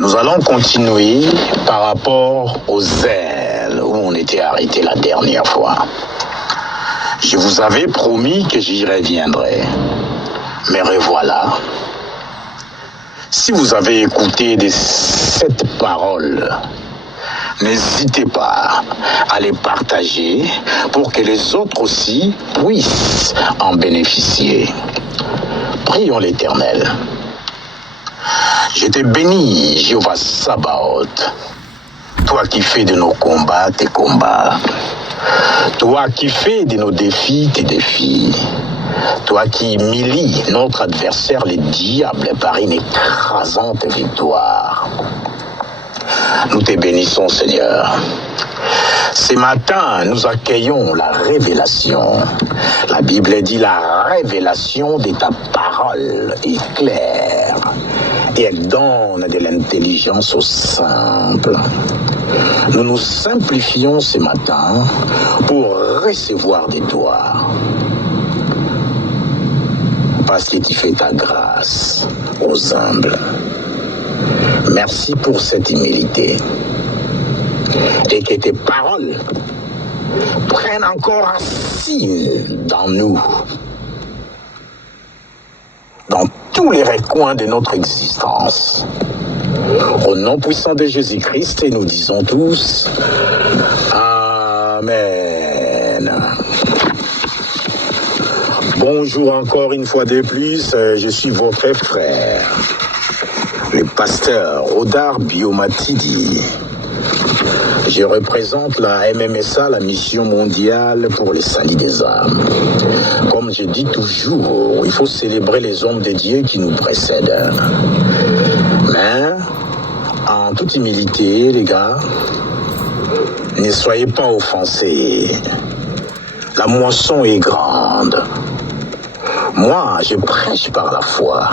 Nous allons continuer par rapport aux ailes où on était arrêté la dernière fois. Je vous avais promis que j'y reviendrai, mais revoilà. Si vous avez écouté cette parole, n'hésitez pas à les partager pour que les autres aussi puissent en bénéficier. Prions l'Éternel. Je te bénis, Jéhovah Sabaoth, toi qui fais de nos combats tes combats, toi qui fais de nos défis tes défis, toi qui humilies notre adversaire, le diable, par une écrasante victoire. Nous te bénissons, Seigneur. Ce matin, nous accueillons la révélation. La Bible dit la révélation de ta parole est claire et elle donne de l'intelligence aux simples. Nous nous simplifions ce matin pour recevoir de toi. Parce que tu fais ta grâce aux humbles. Merci pour cette humilité. Et que tes paroles prennent encore racine dans nous, dans tous les recoins de notre existence. Au nom puissant de Jésus-Christ, et nous disons tous Amen. Bonjour encore une fois de plus, je suis votre frère, le pasteur Odar Biomatidi. Je représente la MMSA, la mission mondiale pour le salut des âmes. Comme je dis toujours, il faut célébrer les hommes de Dieu qui nous précèdent. Mais, en toute humilité, les gars, ne soyez pas offensés. La moisson est grande. Moi, je prêche par la foi.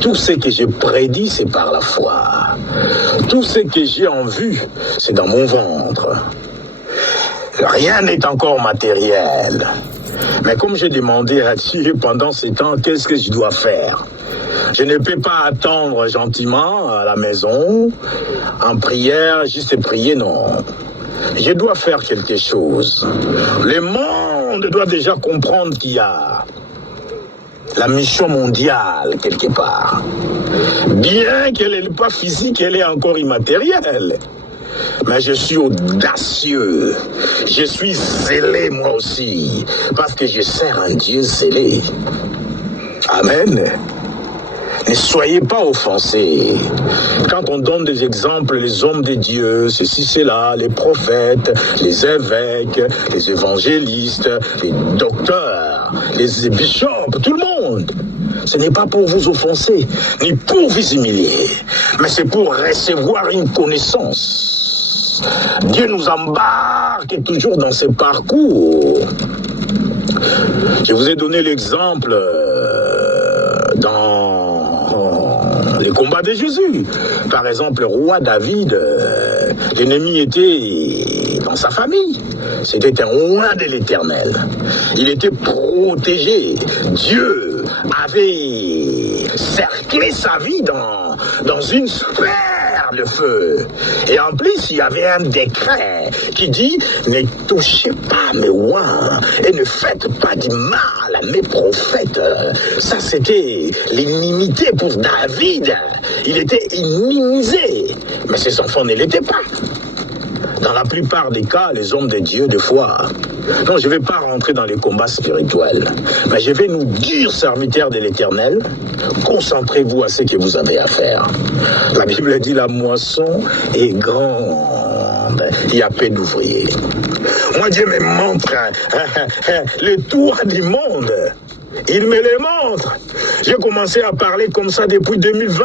Tout ce que je prédis, c'est par la foi. Tout ce que j'ai en vue, c'est dans mon ventre. Rien n'est encore matériel. Mais comme j'ai demandé à Dieu pendant ces temps, qu'est-ce que je dois faire? Je ne peux pas attendre gentiment à la maison, en prière, juste prier, non. Je dois faire quelque chose. Le monde doit déjà comprendre qu'il y a la mission mondiale, quelque part. Bien qu'elle n'est pas physique, elle est encore immatérielle. Mais je suis audacieux. Je suis zélé, moi aussi. Parce que je sers un Dieu zélé. Amen. Ne soyez pas offensés. Quand on donne des exemples, les hommes de Dieu, ceci, cela, les prophètes, les évêques, les évangélistes, les docteurs, les bishops, tout le monde. Ce n'est pas pour vous offenser, ni pour vous humilier, mais c'est pour recevoir une connaissance. Dieu nous embarque toujours dans ses parcours. Je vous ai donné l'exemple dans les combats de Jésus. Par exemple, le roi David, l'ennemi était dans sa famille. C'était un roi de l'Éternel. Il était protégé. Dieu avait cerclé sa vie dans une sphère de feu. Et en plus, il y avait un décret qui dit « Ne touchez pas mes rois et ne faites pas du mal à mes prophètes. » Ça, c'était l'inimité pour David. Il était inimisé. Mais ses enfants ne l'étaient pas. Dans la plupart des cas, les hommes de Dieu, des fois, non, je ne vais pas rentrer dans les combats spirituels, mais je vais nous dire, serviteurs de l'Éternel, concentrez-vous à ce que vous avez à faire. La Bible dit la moisson est grande, il y a peu d'ouvriers. Moi, Dieu me montre le tour du monde. Il me le montre. J'ai commencé à parler comme ça depuis 2020.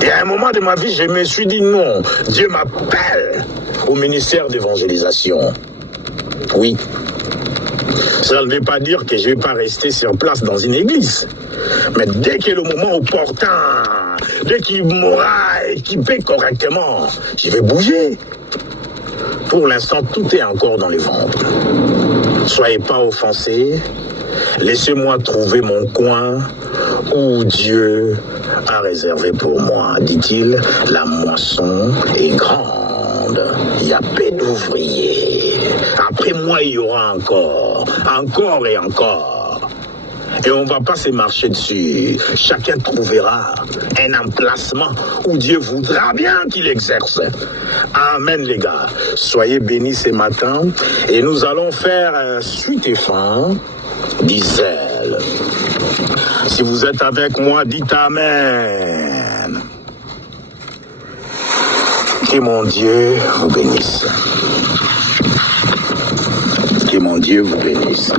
Et à un moment de ma vie, je me suis dit non, Dieu m'appelle au ministère d'évangélisation. Oui. Ça ne veut pas dire que je ne vais pas rester sur place dans une église. Mais dès que le moment opportun, dès qu'il m'aura équipé correctement, je vais bouger. Pour l'instant, tout est encore dans le ventre. Soyez pas offensés. laissez-moi trouver mon coin où Dieu a réservé pour moi, dit-il. La moisson est grande, il y a peu d'ouvriers. Après moi, il y aura encore et encore. Et on ne va pas se marcher dessus. Chacun trouvera un emplacement où Dieu voudra bien qu'il exerce. Amen, les gars. Soyez bénis ce matin. Et nous allons faire suite et fin d'Israël. Si vous êtes avec moi, dites Amen. Que mon Dieu vous bénisse. Que mon Dieu vous bénisse.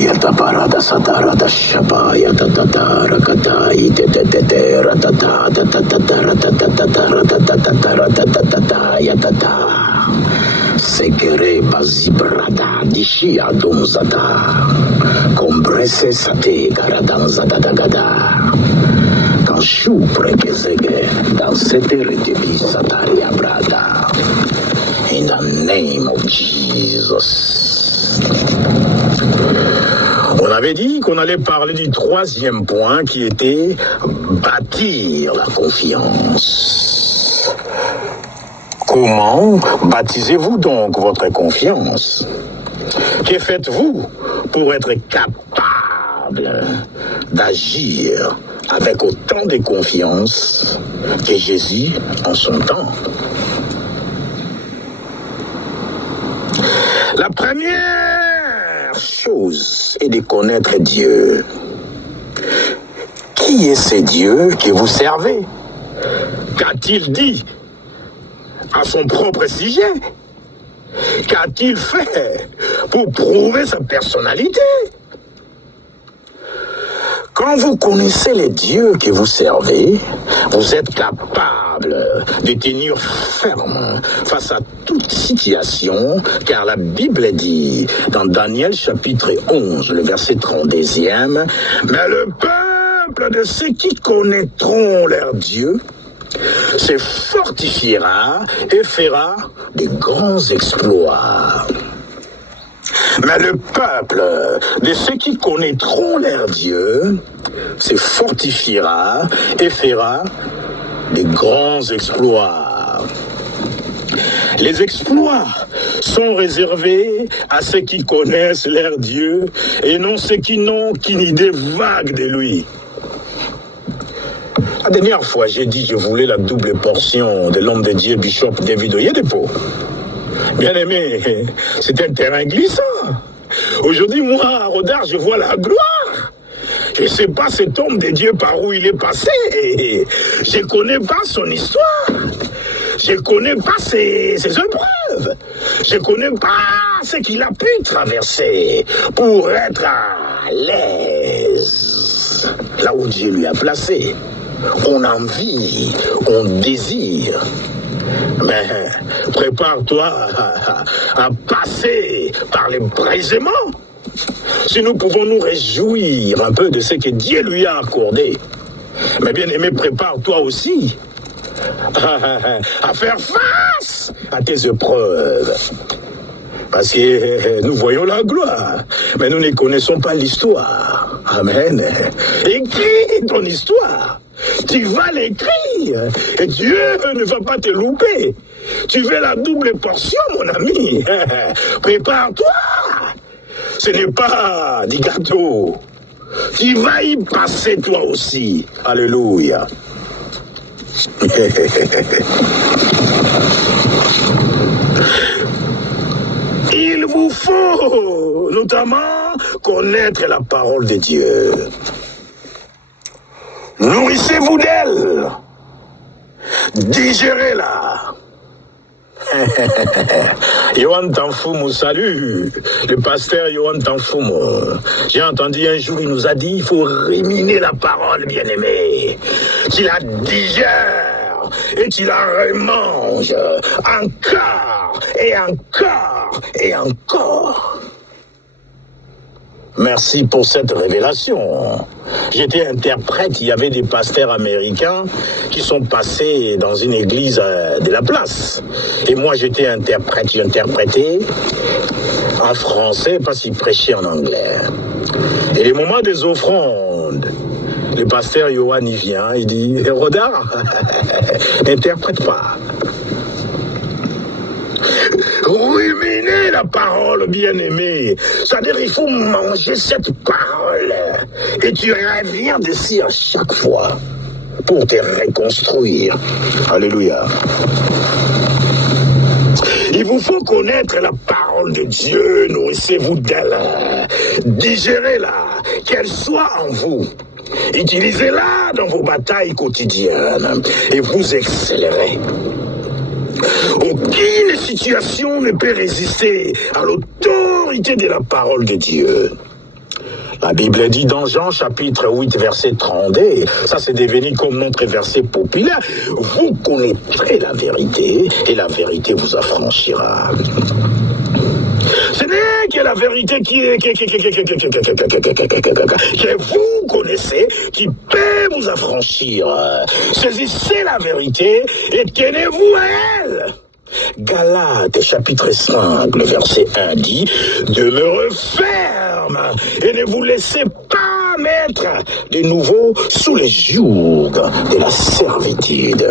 Yata parada satarada shaba yata tatara kata ite tete ratata tatata ratata ratata ratata yatata sekere bazibrada dishia domzata kombrese sate garadanza dadagada quand chou prekezege dans cette retebi sataria brada in the name of Jesus. On avait dit qu'on allait parler du troisième point qui était bâtir la confiance. Comment baptisez-vous donc votre confiance? Que faites-vous pour être capable d'agir avec autant de confiance que Jésus en son temps? La première chose est de connaître Dieu. Qui est ce Dieu que vous servez? Qu'a-t-il dit à son propre sujet? Qu'a-t-il fait pour prouver sa personnalité? Quand vous connaissez les dieux que vous servez, vous êtes capable de tenir ferme face à toute situation, car la Bible dit dans Daniel chapitre 11, le verset 32e, « Mais le peuple de ceux qui connaîtront leur Dieu se fortifiera et fera de grands exploits. » Mais le peuple de ceux qui connaîtront leur Dieu se fortifiera et fera de grands exploits. Les exploits sont réservés à ceux qui connaissent leur Dieu et non ceux qui n'ont qu'une idée vague de lui. La dernière fois, j'ai dit que je voulais la double portion de l'homme de Dieu, Bishop David Oyedepo. Bien aimé, c'est un terrain glissant. Aujourd'hui, moi, à Rodard, je vois la gloire. Je ne sais pas cet homme de Dieu par où il est passé. Je ne connais pas son histoire. Je ne connais pas ses épreuves. Je ne connais pas ce qu'il a pu traverser pour être à l'aise là où Dieu lui a placé. On a envie, on désire. Mais prépare-toi à passer par les brisements. Si nous pouvons nous réjouir un peu de ce que Dieu lui a accordé. Mais bien aimé, prépare-toi aussi à faire face à tes épreuves. Parce que nous voyons la gloire, mais nous ne connaissons pas l'histoire. Amen. Écris ton histoire. Tu vas l'écrire. Et Dieu ne va pas te louper. Tu veux la double portion, mon ami. Prépare-toi. Ce n'est pas du gâteau. Tu vas y passer toi aussi. Alléluia. Il vous faut notamment connaître la parole de Dieu. Nourrissez-vous d'elle. Digérez-la. Yohan Tanfumu, salut. Le pasteur Yohan Tanfumu. J'ai entendu un jour, il nous a dit, il faut ruminer la parole, bien-aimé. Tu la digères et tu la remanges encore et encore et encore. Merci pour cette révélation. J'étais interprète, il y avait des pasteurs américains qui sont passés dans une église de la place. Et moi j'étais interprète, j'interprétais en français parce qu'ils prêchaient en anglais. Et les moments des offrandes, le pasteur Johan il vient, il dit « Rodard, n'interprète pas. Ruminer la parole, bien-aimé. C'est-à-dire il faut manger cette parole. Et tu reviens dessus à chaque fois pour te reconstruire. Alléluia. Il vous faut connaître la parole de Dieu. Nourrissez-vous d'elle. Digérez-la. Qu'elle soit en vous. Utilisez-la dans vos batailles quotidiennes. Et vous excellerez. Aucune situation ne peut résister à l'autorité de la parole de Dieu. La Bible dit dans Jean chapitre 8 verset 32, ça c'est devenu comme notre verset populaire, vous connaîtrez la vérité et la vérité vous affranchira. Ce n'est que la vérité que vous connaissez qui peut vous affranchir. Saisissez la vérité et tenez-vous à elle. Galates chapitre 5, le verset 1 dit « Demeurez ferme et ne vous laissez pas mettre de nouveau sous les joug de la servitude. »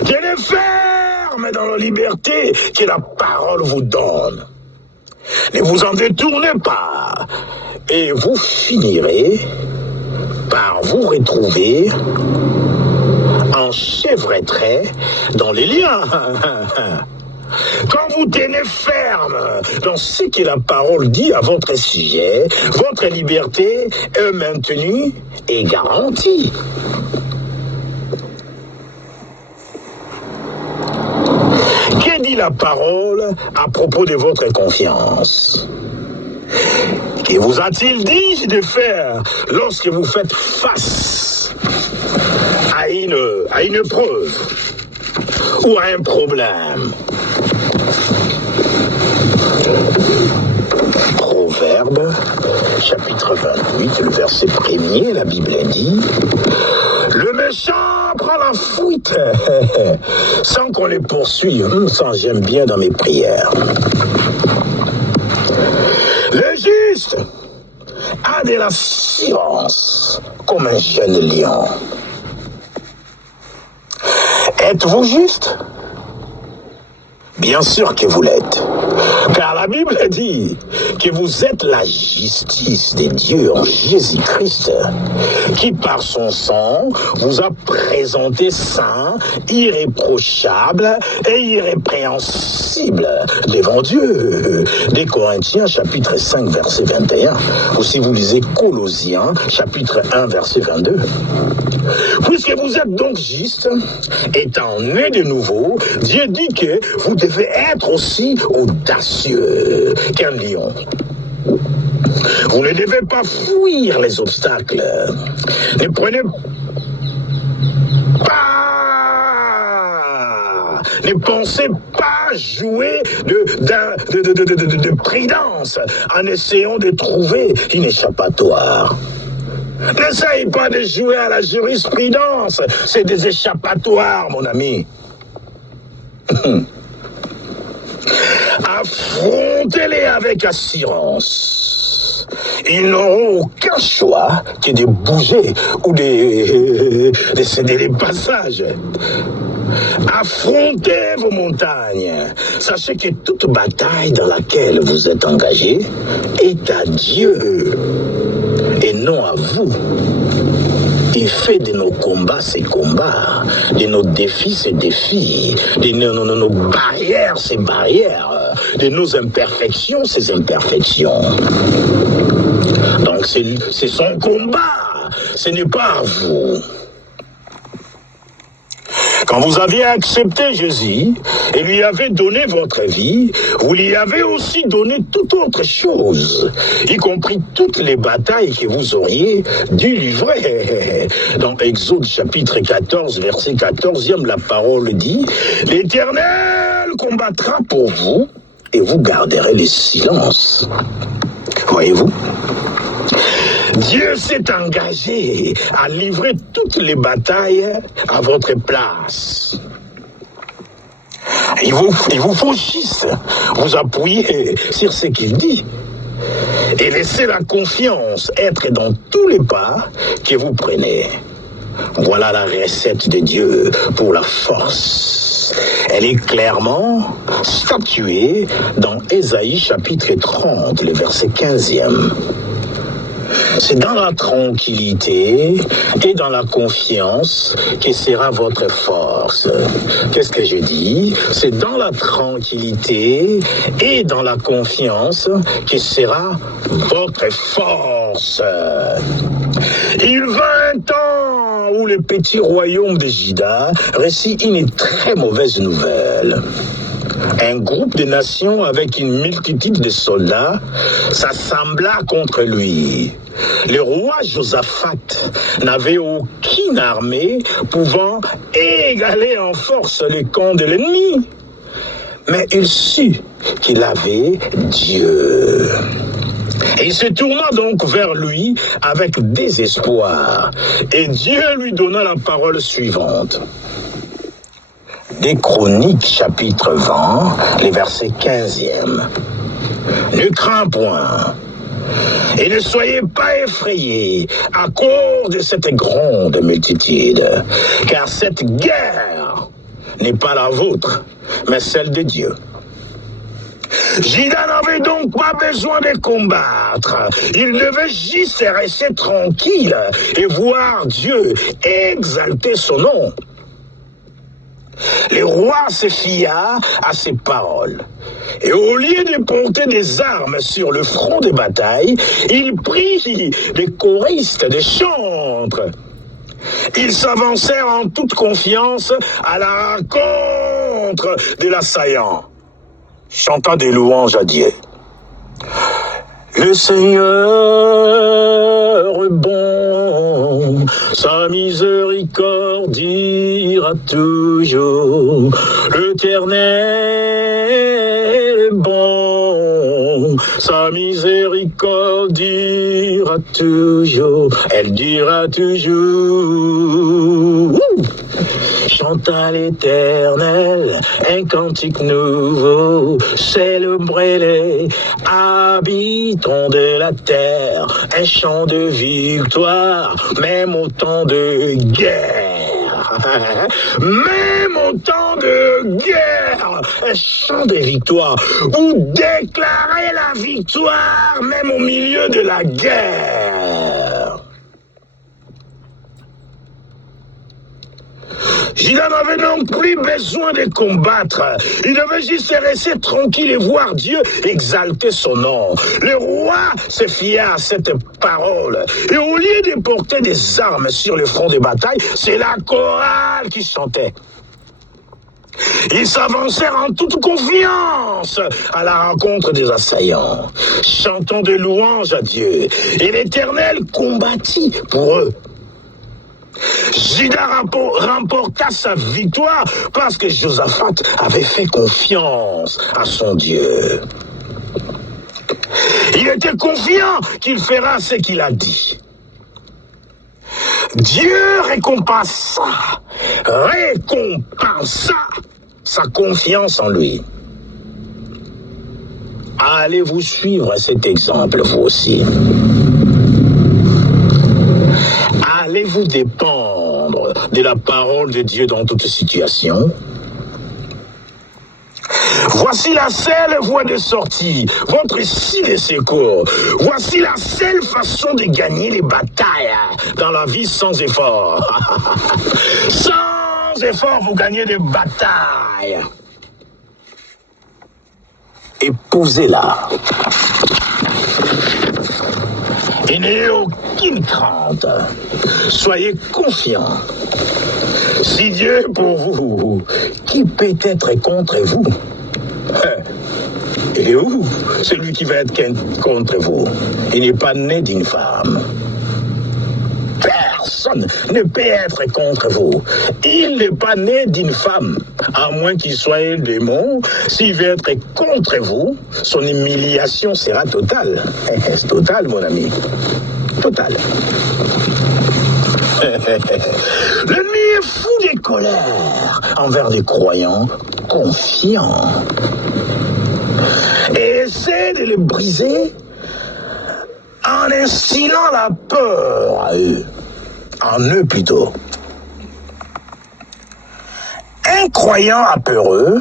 Tenez ferme dans la liberté que la parole vous donne. Ne vous en détournez pas et vous finirez par vous retrouver enchevêtré dans les liens. Quand vous tenez ferme dans ce que la parole dit à votre sujet, votre liberté est maintenue et garantie. Que dit la parole à propos de votre confiance? Que vous a-t-il dit de faire lorsque vous faites face à une preuve ou à un problème? Proverbe, chapitre 28, le verset 1er, la Bible dit « Le méchant prend la fuite sans qu'on les poursuive. » Ça, j'aime bien dans mes prières. Le juste a de l'assurance comme un jeune lion. Êtes-vous juste? Bien sûr que vous l'êtes. Car la Bible dit que vous êtes la justice de Dieu en Jésus-Christ, qui par son sang vous a présenté saint, irréprochable et irrépréhensible devant Dieu. Des Corinthiens chapitre 5 verset 21, ou si vous lisez Colossiens chapitre 1 verset 22. Puisque vous êtes donc juste, étant né de nouveau, Dieu dit que vous devez être aussi audacieux qu'un lion. Vous ne devez pas fuir les obstacles. Ne prenez pas, ne pensez pas jouer de prudence en essayant de trouver une échappatoire. N'essaye pas de jouer à la jurisprudence, c'est des échappatoires, mon ami. Affrontez-les avec assurance. Ils n'auront aucun choix que de bouger ou de céder les passages. Affrontez vos montagnes. Sachez que toute bataille dans laquelle vous êtes engagé est à Dieu et non à vous. Il fait de nos combats ses combats, de nos défis ses défis, de nos barrières ses barrières, de nos imperfections ses imperfections. Donc c'est son combat, ce n'est pas à vous. Quand vous aviez accepté Jésus et lui avez donné votre vie, vous lui avez aussi donné toute autre chose, y compris toutes les batailles que vous auriez dû livrer. Dans Exode chapitre 14, verset 14e, la parole dit « L'Éternel combattra pour vous et vous garderez le silence. Voyez-vous? Dieu s'est engagé à livrer toutes les batailles à votre place. Il vous faut juste vous appuyer sur ce qu'il dit et laisser la confiance être dans tous les pas que vous prenez. Voilà la recette de Dieu pour la force. Elle est clairement statuée dans Ésaïe chapitre 30, le verset 15e. C'est dans la tranquillité et dans la confiance que sera votre force. Qu'est-ce que je dis? C'est dans la tranquillité et dans la confiance que sera votre force. Il vint un temps où le petit royaume de Juda reçut une très mauvaise nouvelle. Un groupe de nations avec une multitude de soldats s'assembla contre lui. Le roi Josaphat n'avait aucune armée pouvant égaler en force le camp de l'ennemi. Mais il sut qu'il avait Dieu. Et il se tourna donc vers lui avec désespoir. Et Dieu lui donna la parole suivante. Des Chroniques, chapitre 20, les versets 15e. Ne crains point, et ne soyez pas effrayés à cause de cette grande multitude, car cette guerre n'est pas la vôtre, mais celle de Dieu. Juda n'avait donc pas besoin de combattre. Il devait juste rester tranquille et voir Dieu exalter son nom. Le roi se fia à ses paroles. Et au lieu de porter des armes sur le front de bataille, il prit des choristes, des chantres. Ils s'avancèrent en toute confiance à la rencontre de l'assaillant, chantant des louanges à Dieu. Le Seigneur est bon, sa miséricorde ira toujours. L'Éternel est bon, sa miséricorde ira toujours. Elle dira toujours. Chante à l'Éternel un cantique nouveau, célébrez-les, habitants de la terre, un chant de victoire, même au temps de guerre. Même au temps de guerre, un chant de victoire. Vous déclarez la victoire, même au milieu de la guerre. Juda n'avait donc plus besoin de combattre. Il devait juste rester tranquille et voir Dieu exalter son nom. Le roi se fia à cette parole. Et au lieu de porter des armes sur le front de bataille, c'est la chorale qui chantait. Ils s'avancèrent en toute confiance à la rencontre des assaillants, chantant de louanges à Dieu. Et l'Éternel combattit pour eux. Juda remporta sa victoire parce que Josaphat avait fait confiance à son Dieu. Il était confiant qu'il fera ce qu'il a dit. Dieu récompensa sa confiance en lui. Allez-vous suivre cet exemple, vous aussi? Allez-vous dépendre de la parole de Dieu dans toute situation? Voici la seule voie de sortie, votre issue de secours. Voici la seule façon de gagner les batailles dans la vie sans effort. Sans effort, vous gagnez des batailles. Épousez-la. Et n'ayez aucune crainte. Soyez confiants. Si Dieu est pour vous, qui peut être contre vous? Il est où celui qui va être contre vous? Il n'est pas né d'une femme. Père. personne ne peut être contre vous. Il n'est pas né d'une femme, à moins qu'il soit un démon. S'il veut être contre vous, son humiliation sera totale. C'est total, mon ami. Total. L'ennemi est fou des colères envers des croyants confiants et essaie de les briser en instillant la peur à eux, en eux plutôt. Un croyant apeureux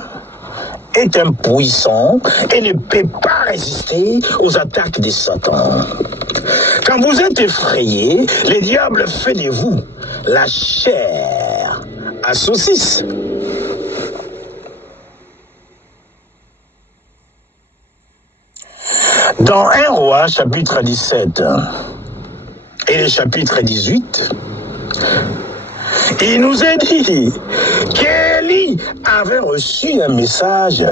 est impuissant et ne peut pas résister aux attaques de Satan. Quand vous êtes effrayé, le diable fait de vous la chair à saucisse. Dans 1 Roi, chapitre 17 et le chapitre 18, il nous est dit qu'Élie avait reçu un message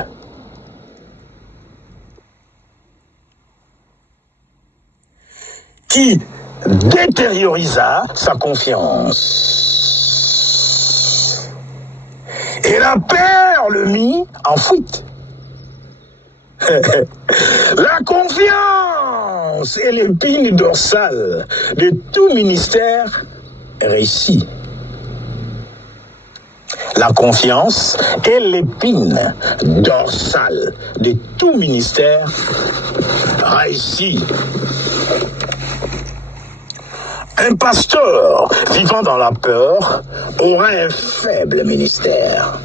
qui détériorisa sa confiance. Et la peur le mit en fuite. La confiance est l'épine dorsale de tout ministère réussi. La confiance est l'épine dorsale de tout ministère réussi. Un pasteur vivant dans la peur aura un faible ministère.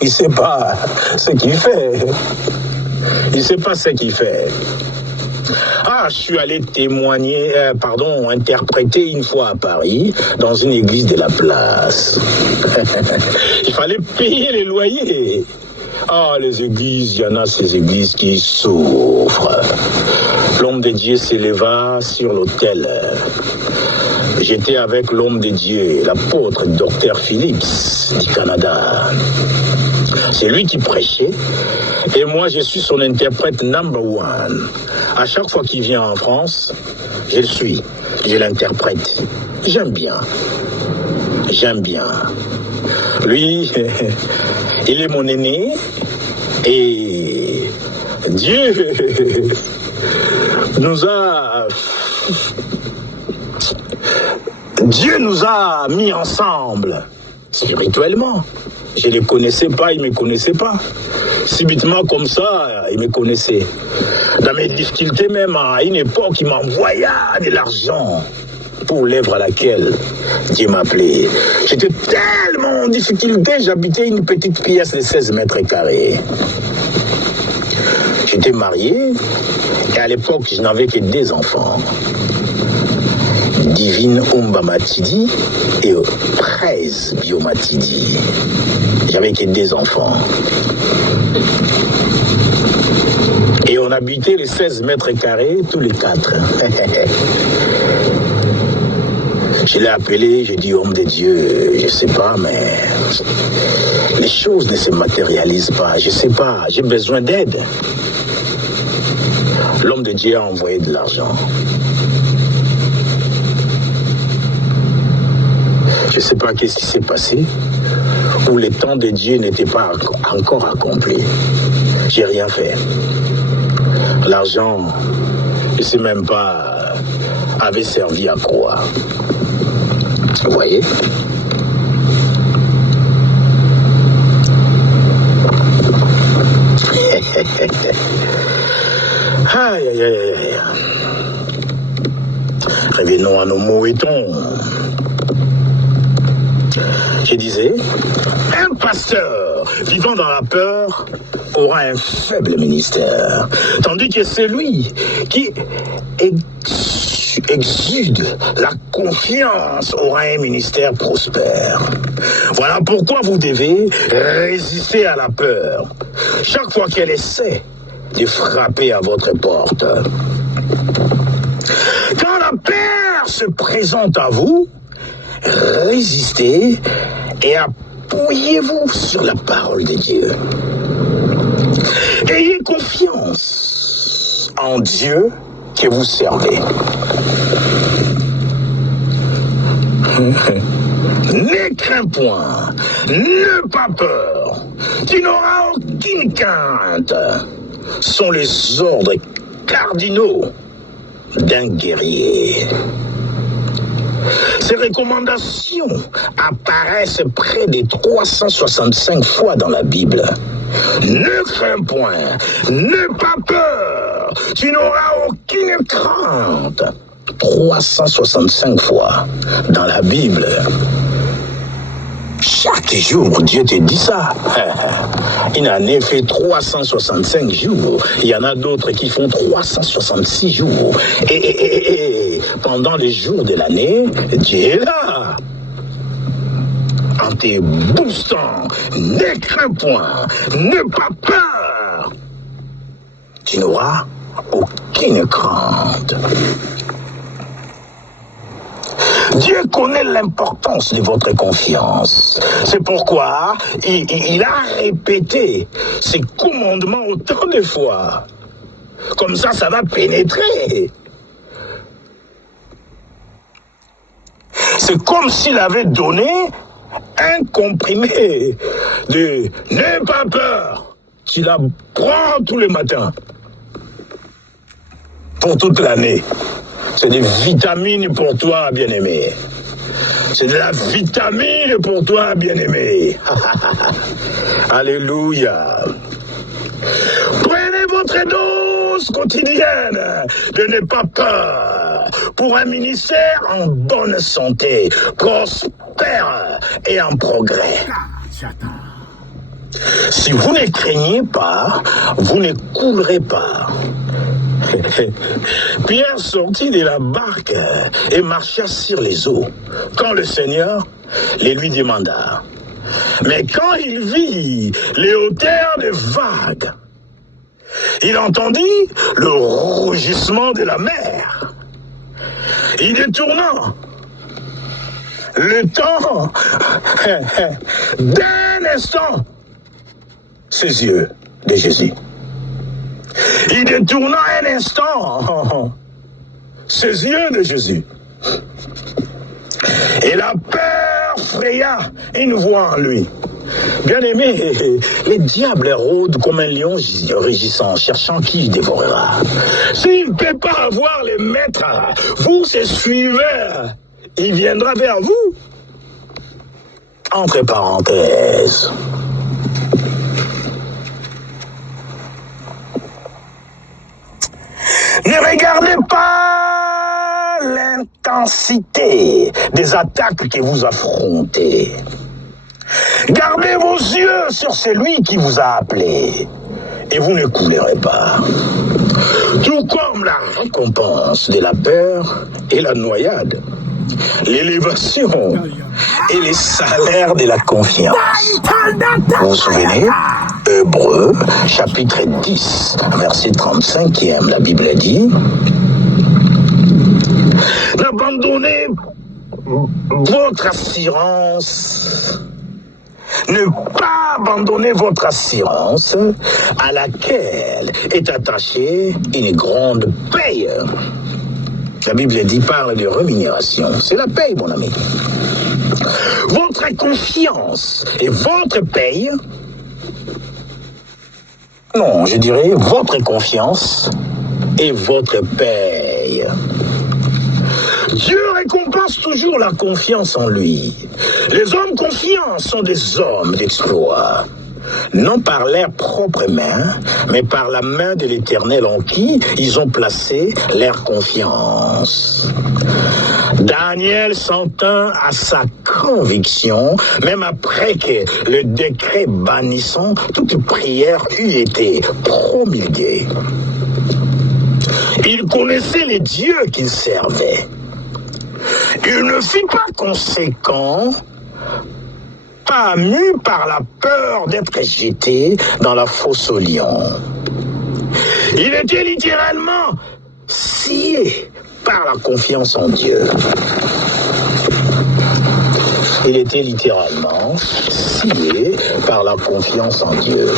Il ne sait pas ce qu'il fait. Il ne sait pas ce qu'il fait. Ah, je suis allé interpréter une fois à Paris, dans une église de la place. Il fallait payer les loyers. Ah, les églises, il y en a ces églises qui souffrent. L'homme de Dieu s'éleva sur l'autel. J'étais avec l'homme de Dieu, l'apôtre Dr Phillips du Canada. C'est lui qui prêchait. Et moi, je suis son interprète number one. À chaque fois qu'il vient en France, je le suis. Je l'interprète. J'aime bien. J'aime bien. Lui, il est mon aîné. Et Dieu nous a mis ensemble spirituellement. Je ne les connaissais pas, ils ne me connaissaient pas. Subitement comme ça, ils me connaissaient. Dans mes difficultés même, à une époque, ils m'envoyaient de l'argent pour l'œuvre à laquelle Dieu m'appelait. J'étais tellement en difficulté, j'habitais une petite pièce de 16 mètres carrés. J'étais marié et à l'époque, je n'avais que 2 enfants. Divine Umba Matidi et 13 Biomatidi. J'avais que 2 enfants. Et on habitait les 16 mètres carrés, tous les 4. Je l'ai appelé, j'ai dit homme de Dieu, je ne sais pas, mais les choses ne se matérialisent pas. Je ne sais pas, j'ai besoin d'aide. L'homme de Dieu a envoyé de l'argent. Je ne sais pas qu'est-ce qui s'est passé, où le temps de Dieu n'était pas encore accompli. J'ai rien fait. L'argent, je ne sais même pas, avait servi à quoi. Vous voyez? Aïe, aïe, aïe, aïe. Revenons à nos mots-et-tons. Je disais, un pasteur vivant dans la peur aura un faible ministère, tandis que celui qui exude la confiance aura un ministère prospère. Voilà pourquoi vous devez résister à la peur chaque fois qu'elle essaie de frapper à votre porte. Quand la peur se présente à vous, résistez et appuyez-vous sur la parole de Dieu. Ayez confiance en Dieu que vous servez. Ne crains point, n'aie pas peur, tu n'auras aucune crainte. Sont les ordres cardinaux d'un guerrier. Ces recommandations apparaissent près de 365 fois dans la Bible. Ne crains point, n'aie pas peur, tu n'auras aucune crainte. 365 fois dans la Bible. Chaque jour, Dieu te dit ça. Il en a fait 365 jours. Il y en a d'autres qui font 366 jours. Et pendant les jours de l'année, Dieu est là. En te boostant, ne crains point, n'aie pas peur. Tu n'auras aucune crainte. Dieu connaît l'importance de votre confiance. C'est pourquoi il a répété ses commandements autant de fois. Comme ça va pénétrer. C'est comme s'il avait donné un comprimé de « N'aie pas peur ». Tu la prends tous les matins. Pour toute l'année. C'est des vitamines pour toi, bien-aimé. C'est de la vitamine pour toi, bien-aimé. Alléluia. Prenez votre dose quotidienne de ne pas peur pour un ministère en bonne santé, prospère et en progrès. Si vous ne craignez pas, vous ne coulerez pas. Pierre sortit de la barque et marcha sur les eaux, quand le Seigneur les lui demanda. Mais quand il vit les hauteurs des vagues, il entendit le rugissement de la mer. Il détourna le temps d'un instant ses yeux de Jésus. Il détourna un instant ses yeux de Jésus. Et la peur fraya une voix en lui. Bien-aimé, le diable rôde comme un lion rugissant, cherchant qui il dévorera. S'il ne peut pas avoir les maîtres, vous se suivez, il viendra vers vous. Entre parenthèses. Ne regardez pas l'intensité des attaques que vous affrontez. Gardez vos yeux sur celui qui vous a appelé et vous ne coulerez pas. Tout comme la récompense de la peur et la noyade, l'élévation et les salaires de la confiance. Vous vous souvenez? Hébreux, chapitre 10, verset 35e, la Bible dit « N'abandonnez votre assurance, ne pas abandonner votre assurance à laquelle est attachée une grande paye. » La Bible dit, parle de rémunération. C'est la paye, mon ami. Votre confiance et votre paye, non, je dirais votre confiance et votre paye. Dieu récompense toujours la confiance en lui. Les hommes confiants sont des hommes d'exploit. Non par leurs propres mains, mais par la main de l'Éternel en qui ils ont placé leur confiance. Daniel s'en tint à sa conviction, même après que le décret bannissant toute prière eût été promulgué. Il connaissait les dieux qu'il servait. Il ne fut pas conséquent, pas mu par la peur d'être jeté dans la fosse aux lions. Il était littéralement scié par la confiance en Dieu. Il était littéralement scié par la confiance en Dieu.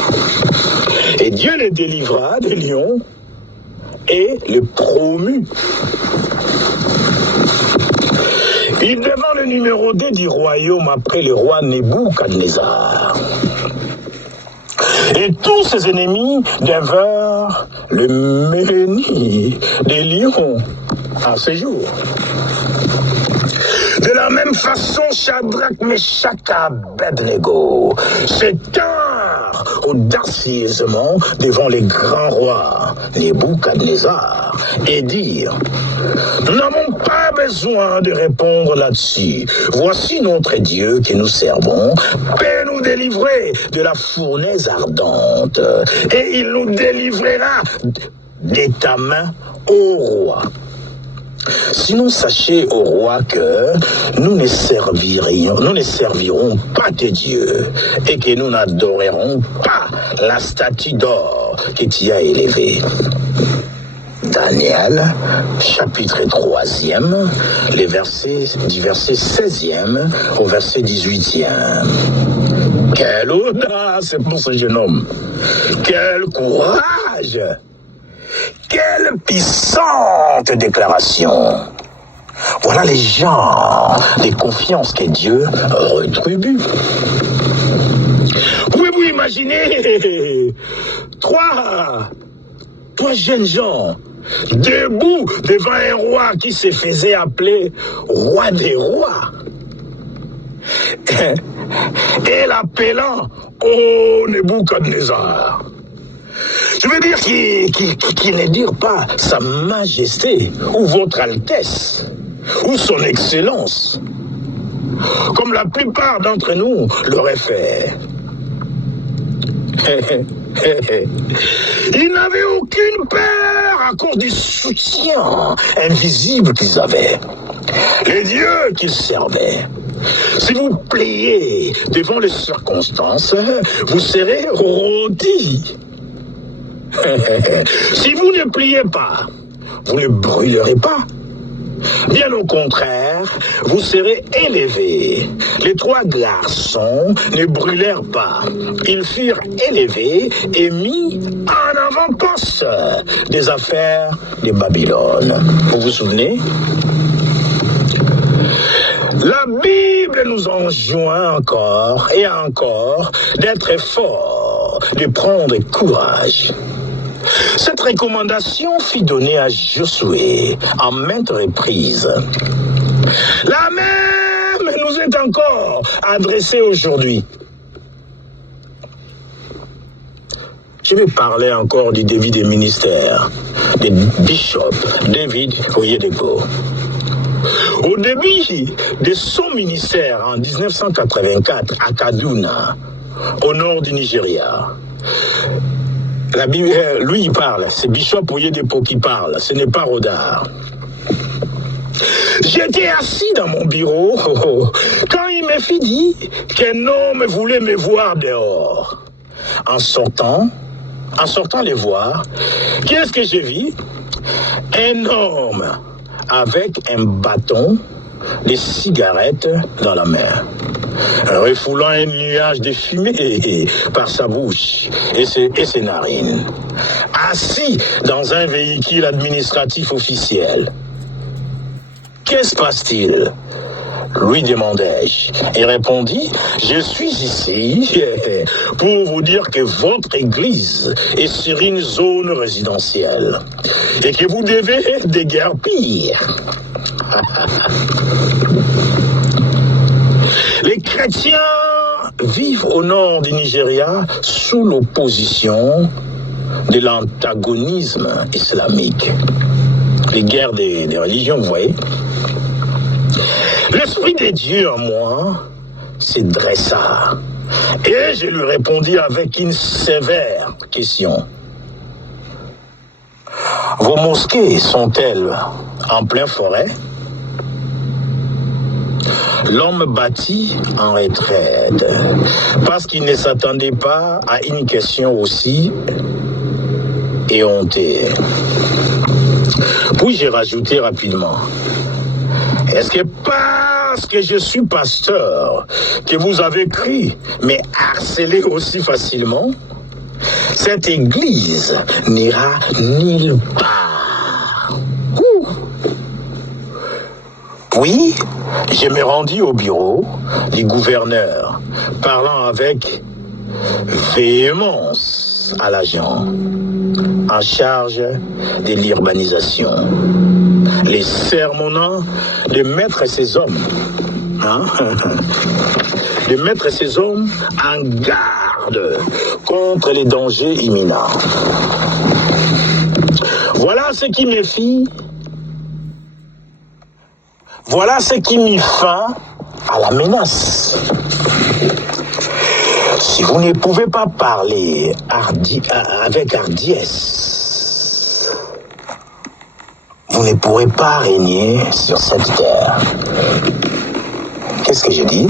Et Dieu le délivra des lions et le promut. Il devint le numéro 2 du royaume après le roi Nebuchadnezzar. Et tous ses ennemis devinrent le menu des lions à ce jour. De la même façon, Shadrach, Meshach et Abednego se tinrent audacieusement devant les grands rois Nebuchadnezzar et dirent: nous n'avons pas besoin de répondre là-dessus. Voici notre Dieu que nous servons peut nous délivrer de la fournaise ardente et il nous délivrera de ta main, ô roi. Sinon, sachez, ô roi, que nous ne servirons pas tes dieux et que nous n'adorerons pas la statue d'or que tu as élevée. Daniel, chapitre 3e, du verset 16e au verset 18e. Quelle audace pour ce jeune homme! Quel courage! Quelle puissante déclaration! Voilà les gens de confiance que Dieu retribue. Pouvez-vous imaginer trois jeunes gens debout devant un roi qui se faisait appeler roi des rois et l'appelant ô Nebuchadnezzar? Je veux dire qu'il ne dire pas Sa Majesté ou Votre Altesse ou Son Excellence, comme la plupart d'entre nous l'auraient fait. Ils n'avaient aucune peur à cause du soutien invisible qu'ils avaient. Les dieux qu'ils servaient. Si vous pliez devant les circonstances, vous serez rôtis. Si vous ne pliez pas, vous ne brûlerez pas. Bien au contraire, vous serez élevés. Les trois garçons ne brûlèrent pas. Ils furent élevés et mis en avant-poste des affaires de Babylone. Vous vous souvenez? La Bible nous enjoint encore et encore d'être forts, de prendre courage. Cette recommandation fut donnée à Josué en maintes reprises. La même nous est encore adressée aujourd'hui. Je vais parler encore du début des ministères, de Bishop David Oyedepo. Au début de son ministère en 1984 à Kaduna, au nord du Nigeria, la Bible, lui il parle, c'est Bishop Oyedepo qui parle, ce n'est pas Rodard. J'étais assis dans mon bureau quand il me fit dire qu'un homme voulait me voir dehors. En sortant les voir, qu'est-ce que j'ai vu? Un homme avec un bâton, des cigarettes dans la main, refoulant un nuage de fumée par sa bouche et ses narines, assis dans un véhicule administratif officiel. Qu'est-ce qui se passe-t-il? Lui demandai-je. Il répondit: je suis ici pour vous dire que votre église est sur une zone résidentielle et que vous devez déguerpir. Les chrétiens vivent au nord du Nigeria sous l'opposition de l'antagonisme islamique. Les guerres des religions, vous voyez. L'Esprit de Dieu en moi se dressa et je lui répondis avec une sévère question. Vos mosquées sont-elles en pleine forêt? L'homme battit en retraite parce qu'il ne s'attendait pas à une question aussi éhontée. Puis j'ai rajouté rapidement: est-ce que parce que je suis pasteur que vous avez cru mais harcelé aussi facilement? Cette église n'ira nulle part. Puis, je me rendis au bureau du gouverneur, parlant avec véhémence à l'agent en charge de l'urbanisation, les sermonnant de mettre ces hommes, de mettre ces hommes en garde contre les dangers imminents. Voilà ce qui me fit. Voilà ce qui mit fin à la menace. Si vous ne pouvez pas parler avec hardiesse, vous ne pourrez pas régner sur cette terre. Qu'est-ce que je dis?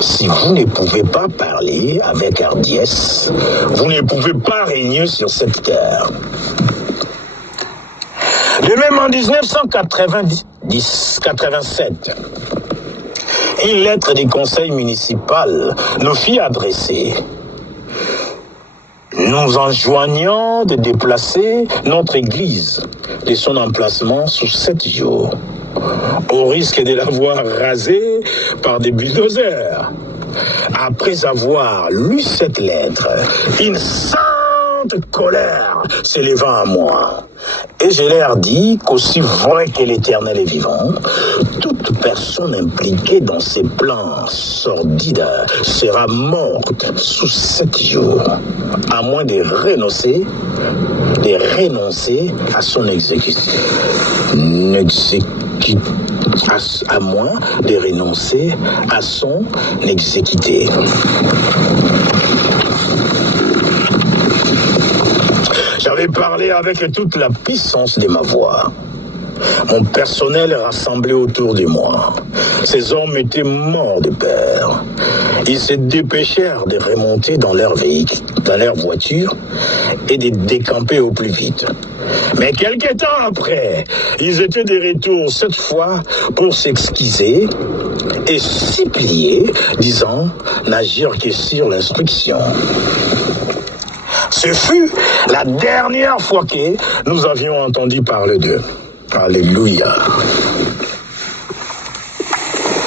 Si vous ne pouvez pas parler avec hardiesse, vous ne pouvez pas régner sur cette terre. De même en 1987, une lettre du conseil municipal nous fit adresser, nous enjoignant de déplacer notre église de son emplacement sous 7 jours, au risque de la voir rasée par des bulldozers. Après avoir lu cette lettre, une sainte colère s'éleva à moi. Et je leur dis qu'aussi vrai que l'Éternel est vivant, toute personne impliquée dans ces plans sordides sera morte sous 7 jours, à moins de renoncer à son exécution. À moins de renoncer à son exécuté. J'avais parlé avec toute la puissance de ma voix. Mon personnel rassemblé autour de moi. Ces hommes étaient morts de peur. Ils se dépêchèrent de remonter dans leur véhicule, dans leur voiture, et de décamper au plus vite. Mais quelque temps après, ils étaient de retour cette fois pour s'excuser et supplier, disant n'agir que sur l'instruction. Ce fut la dernière fois que nous avions entendu parler d'eux. Alléluia.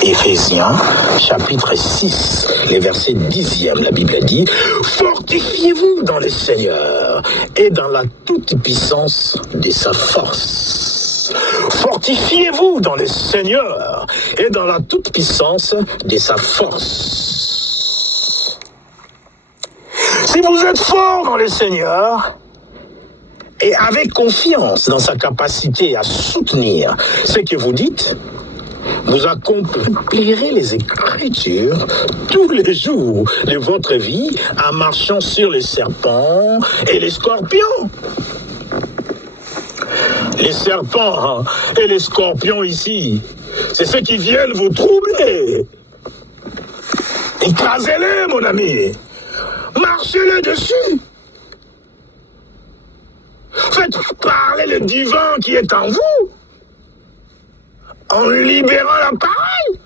Éphésiens, chapitre 6, les versets 10e, la Bible dit « Fortifiez-vous dans le Seigneur et dans la toute-puissance de sa force. » Fortifiez-vous dans le Seigneur et dans la toute-puissance de sa force. Si vous êtes fort dans le Seigneur et avec confiance dans sa capacité à soutenir ce que vous dites, vous accomplirez les Écritures tous les jours de votre vie en marchant sur les serpents et les scorpions. Les serpents et les scorpions ici, c'est ceux qui viennent vous troubler. Écrasez-les, mon ami. Marchez-les dessus. Faites parler le divin qui est en vous. En libérant la parole,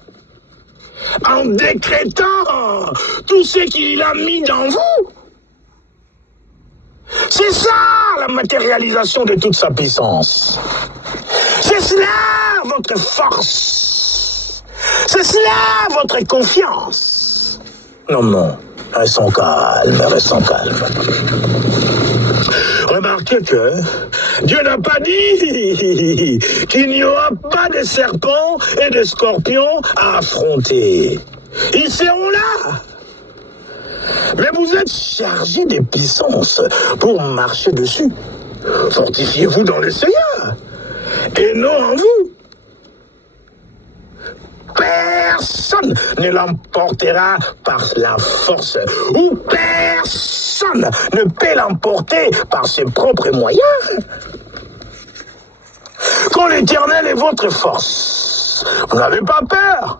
en décrétant tout ce qu'il a mis dans vous. C'est ça la matérialisation de toute sa puissance. C'est cela votre force. C'est cela votre confiance. Non, restons calmes, restons calmes. Remarquez que Dieu n'a pas dit qu'il n'y aura pas de serpents et de scorpions à affronter. Ils seront là. Mais vous êtes chargés de puissance pour marcher dessus. Fortifiez-vous dans le Seigneur et non en vous. Personne ne l'emportera par la force, ou personne ne peut l'emporter par ses propres moyens. Quand l'Éternel est votre force, vous n'avez pas peur.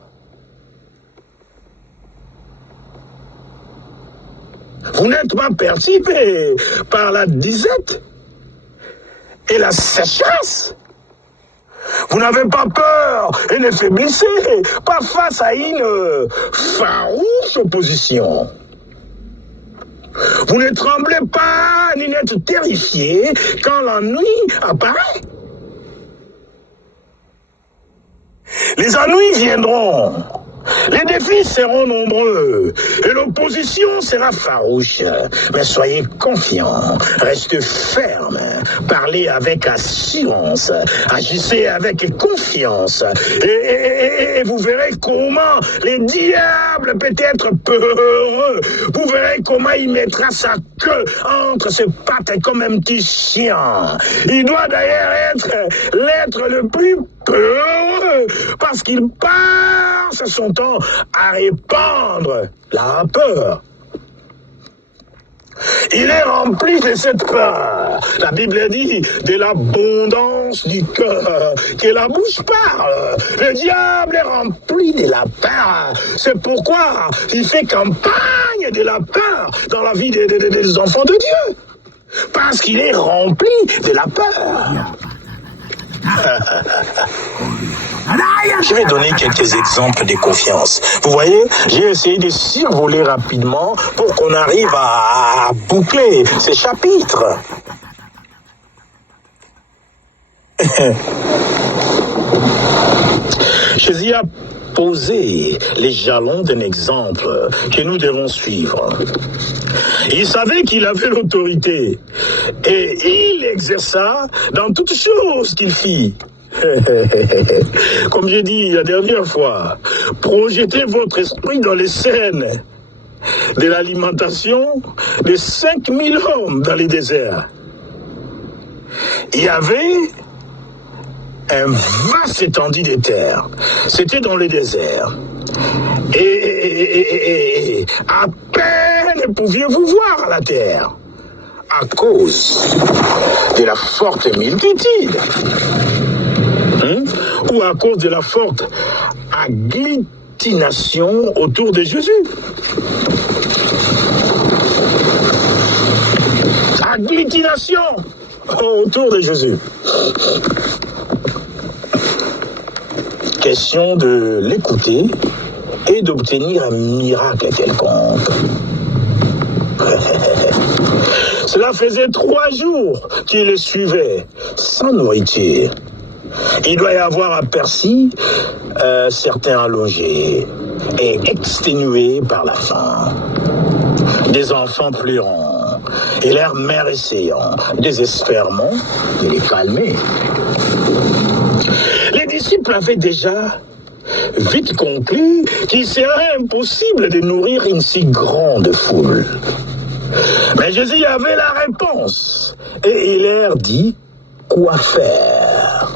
Vous n'êtes pas perturbé par la disette et la sécheresse. Vous n'avez pas peur et ne faiblissez pas face à une farouche opposition. Vous ne tremblez pas ni n'êtes terrifié quand la nuit apparaît. Les ennuis viendront. Les défis seront nombreux et l'opposition sera farouche. Mais soyez confiants, restez fermes, parlez avec assurance, agissez avec confiance. Et vous verrez comment les diables peut être peureux. Vous verrez comment il mettra sa queue entre ses pattes comme un petit chien. Il doit d'ailleurs être l'être le plus peureux parce qu'il passe son temps à répandre la peur. Il est rempli de cette peur. La Bible dit de l'abondance du cœur que la bouche parle. Le diable est rempli de la peur. C'est pourquoi il fait campagne de la peur dans la vie des enfants de Dieu. Parce qu'il est rempli de la peur. Je vais donner quelques exemples de confiance. Vous voyez, j'ai essayé de survoler rapidement pour qu'on arrive à boucler ces chapitres. Jésus a posé les jalons d'un exemple que nous devons suivre. Il savait qu'il avait l'autorité et il exerça dans toutes choses qu'il fit. Comme j'ai dit la dernière fois, projetez votre esprit dans les scènes de l'alimentation de 5000 hommes dans les déserts. Il y avait un vaste étendue de terre. C'était dans le désert. Et à peine pouviez-vous voir la terre à cause de la forte multitude. Ou à cause de la forte agglutination autour de Jésus. Agglutination autour de Jésus. Question de l'écouter et d'obtenir un miracle quelconque. Cela faisait 3 jours qu'il le suivait sans nourriture. Il doit y avoir aperçu certains allongés et exténués par la faim. Des enfants pleurant et leur mère essayant désespérément de les calmer. Les disciples avaient déjà vite conclu qu'il serait impossible de nourrir une si grande foule. Mais Jésus avait la réponse et il leur dit quoi faire.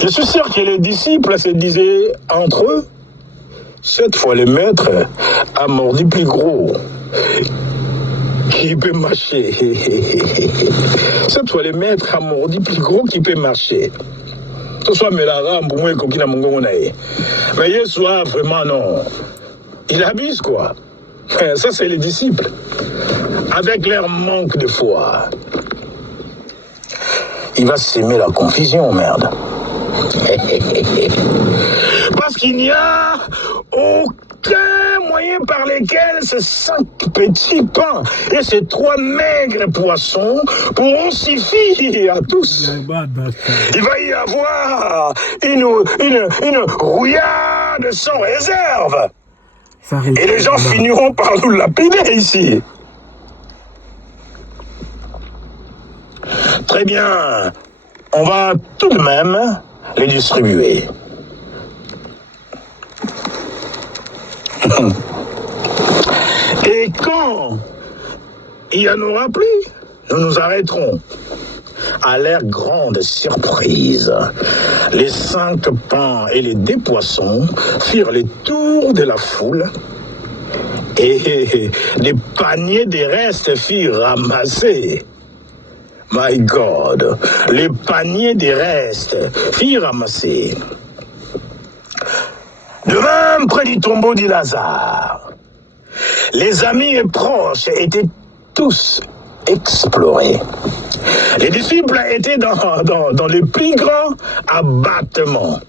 Je suis sûr que les disciples se disaient entre eux, cette fois le maître a mordu plus gros qui peut marcher. Cette fois le maître a mordu plus gros qui peut marcher. Que soit Melara, Mboumoué, Kokina, Mongomonae. Mais Yeshua, vraiment non. Il abuse quoi. Ça c'est les disciples. Avec leur manque de foi. Il va s'aimer la confusion, merde. Parce qu'il n'y a aucun moyen par lequel ces 5 petits pains et ces 3 maigres poissons pourront suffire à tous. Il va y avoir une rouillade sans réserve. Et les gens finiront par nous lapider ici. Très bien, on va tout de même les distribuer. Et quand il n'y en aura plus, nous nous arrêterons. À leur grande surprise, les 5 pains et les 2 poissons firent le tour de la foule et des paniers de restes furent ramassés. My God, les paniers des restes furent ramassés. De même, près du tombeau de Lazare, les amis et proches étaient tous explorés. Les disciples étaient dans les plus grands abattements.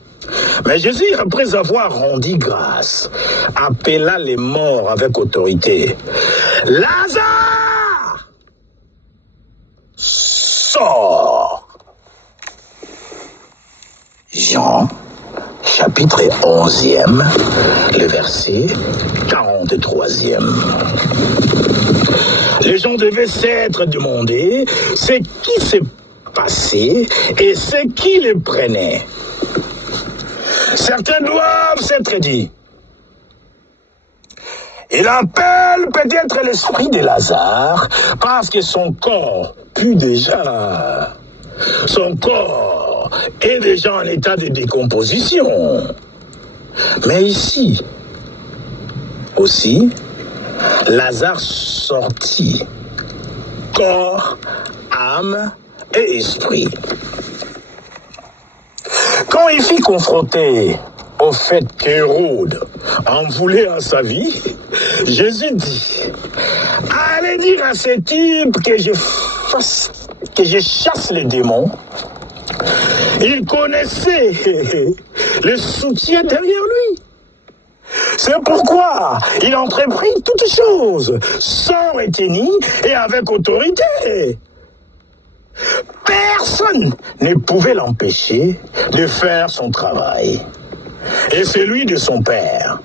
Mais Jésus, après avoir rendu grâce, appela les morts avec autorité. Lazare, sors. Jean, chapitre 11e, le verset 43e. Les gens devaient s'être demandé ce qui s'est passé et ce qui les prenait. Certains doivent s'être dit, il appelle peut-être l'esprit de Lazare parce que son corps pue déjà. Son corps est déjà en état de décomposition. Mais ici aussi, Lazare sortit, corps, âme et esprit. Quand il fut confronté au fait qu'Hérode en voulait à sa vie, Jésus dit, allez dire à ce type que je chasse les démons. Il connaissait le soutien derrière lui. C'est pourquoi il entreprit toutes choses sans retenue et avec autorité. Personne ne pouvait l'empêcher de faire son travail. Et celui de son père.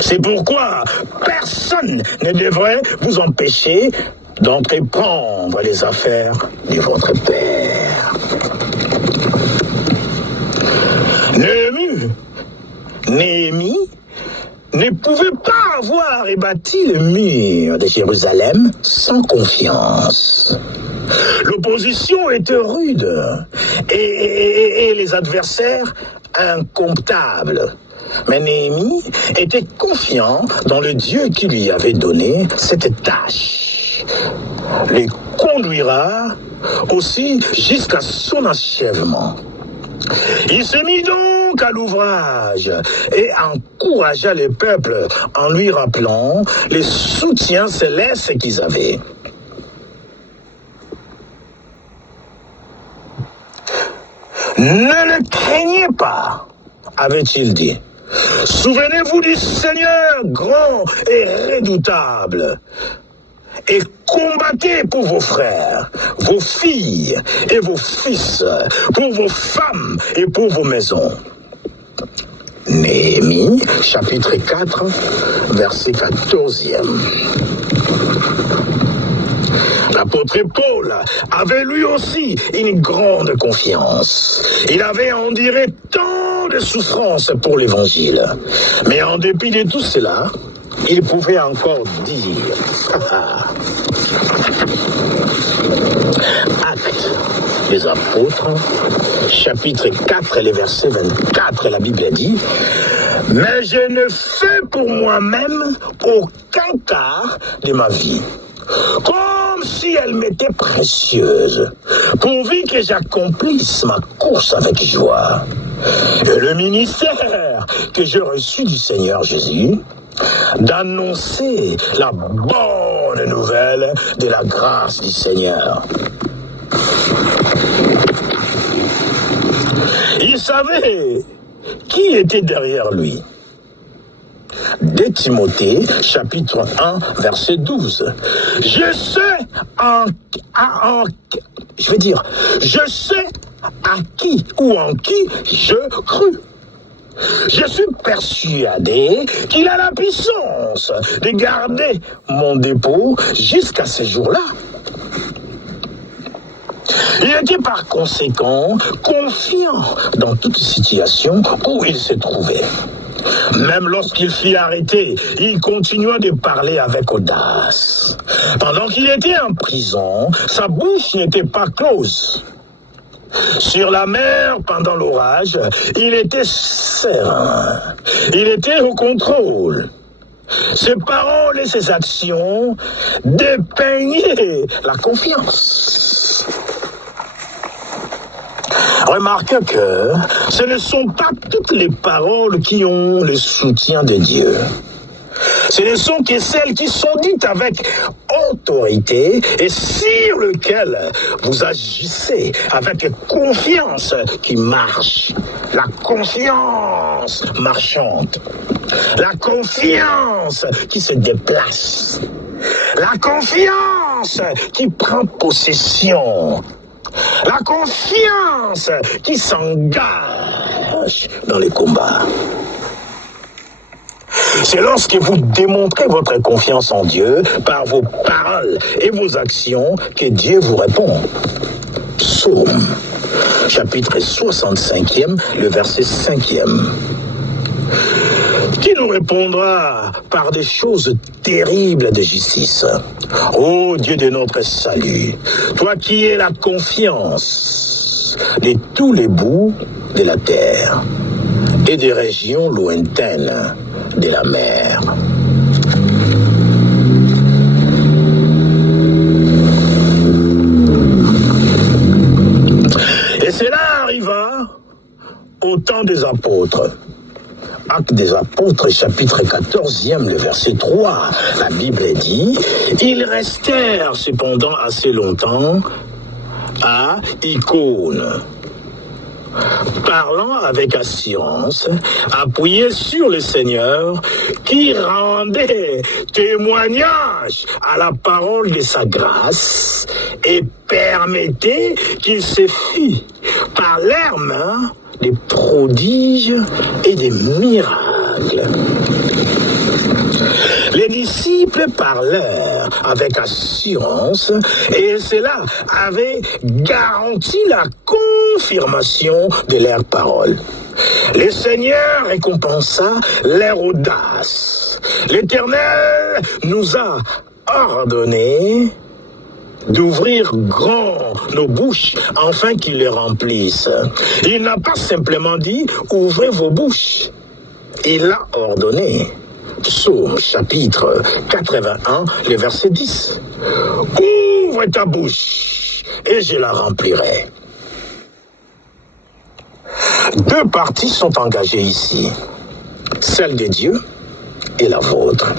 C'est pourquoi personne ne devrait vous empêcher d'entreprendre les affaires de votre père. Néhémie ne pouvait pas avoir rebâti le mur de Jérusalem sans confiance. L'opposition était rude et les adversaires incomptables. Mais Néhémie était confiant dans le Dieu qui lui avait donné cette tâche. Les conduira aussi jusqu'à son achèvement. Il se mit donc à l'ouvrage et encouragea le peuple en lui rappelant les soutiens célestes qu'ils avaient. Ne le craignez pas, avait-il dit. Souvenez-vous du Seigneur grand et redoutable. Et combattez pour vos frères, vos filles et vos fils, pour vos femmes et pour vos maisons. Néhémie, chapitre 4, verset 14e. L'apôtre Paul avait lui aussi une grande confiance. Il avait enduré tant de souffrances pour l'évangile. Mais en dépit de tout cela, il pouvait encore dire Actes des apôtres, chapitre 4, les versets 24, la Bible dit « Mais je ne fais pour moi-même aucun quart de ma vie, comme si elle m'était précieuse, pourvu que j'accomplisse ma course avec joie. Et le ministère que j'ai reçu du Seigneur Jésus, d'annoncer la bonne nouvelle de la grâce du Seigneur. » Il savait qui était derrière lui. 2 Timothée, chapitre 1, verset 12. Je sais à qui ou en qui je crus. Je suis persuadé qu'il a la puissance de garder mon dépôt jusqu'à ce jour-là. Il était par conséquent confiant dans toute situation où il se trouvait. Même lorsqu'il fut arrêté, il continua de parler avec audace. Pendant qu'il était en prison, sa bouche n'était pas close. Sur la mer, pendant l'orage, il était serein. Il était au contrôle. Ses paroles et ses actions dépeignaient la confiance. Remarquez que ce ne sont pas toutes les paroles qui ont le soutien de Dieu. Ce ne sont que celles qui sont dites avec autorité et sur lesquelles vous agissez avec confiance qui marche. La confiance marchande. La confiance qui se déplace. La confiance l'assurance qui prend possession. La confiance qui s'engage dans les combats. C'est lorsque vous démontrez votre confiance en Dieu par vos paroles et vos actions que Dieu vous répond. Psaume, chapitre 65e, le verset 5e. Qui nous répondra par des choses terribles de justice. Ô Dieu de notre salut, toi qui es la confiance de tous les bouts de la terre et des régions lointaines de la mer. Et cela arriva au temps des apôtres. Actes des apôtres, chapitre 14e, le verset 3, la Bible dit « Ils restèrent cependant assez longtemps à Icône, parlant avec assurance, appuyés sur le Seigneur, qui rendait témoignage à la parole de sa grâce et permettait qu'il se fît par leurs mains des prodiges et des miracles. » Les disciples parlèrent avec assurance et cela avait garanti la confirmation de leurs paroles. Le Seigneur récompensa leur audace. L'Éternel nous a ordonné d'ouvrir grand nos bouches afin qu'il les remplisse. Il n'a pas simplement dit « ouvrez vos bouches ». Il l'a ordonné. Psaume chapitre 81, le verset 10. « Ouvre ta bouche et je la remplirai ». Deux parties sont engagées ici, celle de Dieu et la vôtre.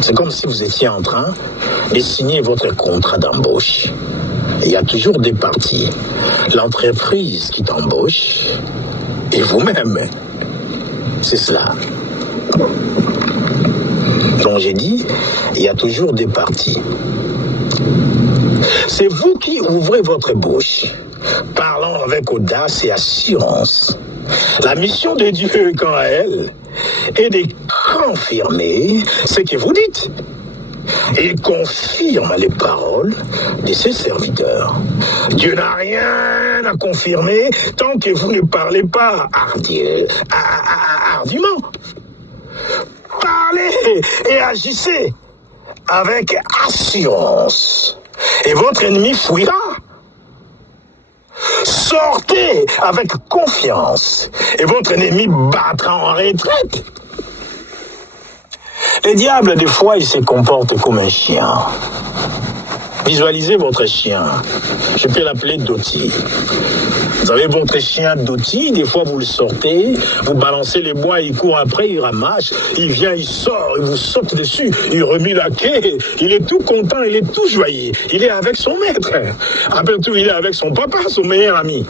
C'est comme si vous étiez en train de signer votre contrat d'embauche. Il y a toujours deux parties. L'entreprise qui t'embauche et vous-même. C'est cela. Donc j'ai dit, il y a toujours deux parties. C'est vous qui ouvrez votre bouche, parlant avec audace et assurance. La mission de Dieu, quant à elle, est de confirmer ce que vous dites. Il confirme les paroles de ses serviteurs. Dieu n'a rien à confirmer tant que vous ne parlez pas hardiment. Parlez et agissez avec assurance, et votre ennemi fuira. Sortez avec confiance, et votre ennemi battra en retraite. Le diable, des fois, il se comporte comme un chien. Visualisez votre chien. Je peux l'appeler Doti. Vous avez votre chien Doti, des fois vous le sortez, vous balancez les bois, il court après, il ramasse, il vient, il sort, il vous saute dessus, il remue la quai, il est tout content, il est tout joyeux. Il est avec son maître. Après tout, il est avec son papa, son meilleur ami.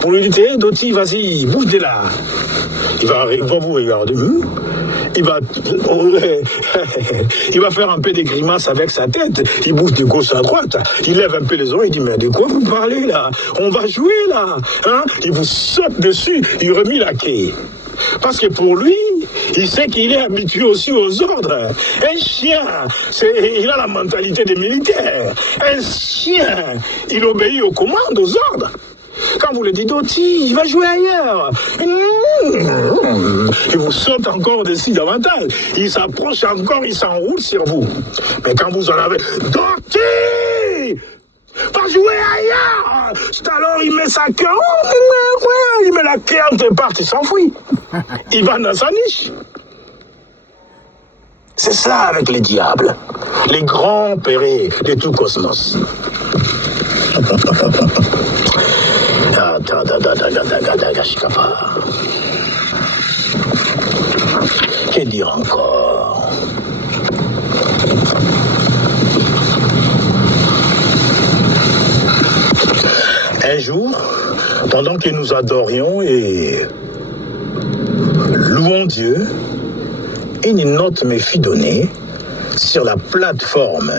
Vous lui dites, hey, Doti, vas-y, bouge de là. Il va vous regarder. Il va faire un peu de grimaces avec sa tête. Il bouge de gauche à droite. Il lève un peu les oreilles. Il dit, mais de quoi vous parlez là? On va jouer là. Hein? Il vous saute dessus. Il remue la quai. Parce que pour lui, il sait qu'il est habitué aussi aux ordres. Un chien, il a la mentalité des militaires. Un chien, il obéit aux commandes, aux ordres. Quand vous le dites, Doti, il va jouer ailleurs. Il vous saute encore dessus davantage. Il s'approche encore, il s'enroule sur vous. Mais quand vous en avez, Doti, va jouer ailleurs. Alors il met sa queue, il met la queue entre parts, il s'enfuit. Il va dans sa niche. C'est ça avec les diables, les grands pérés de tout cosmos. Que dire encore? Un jour, pendant que nous adorions et louons Dieu, une note me fut donnée sur la plateforme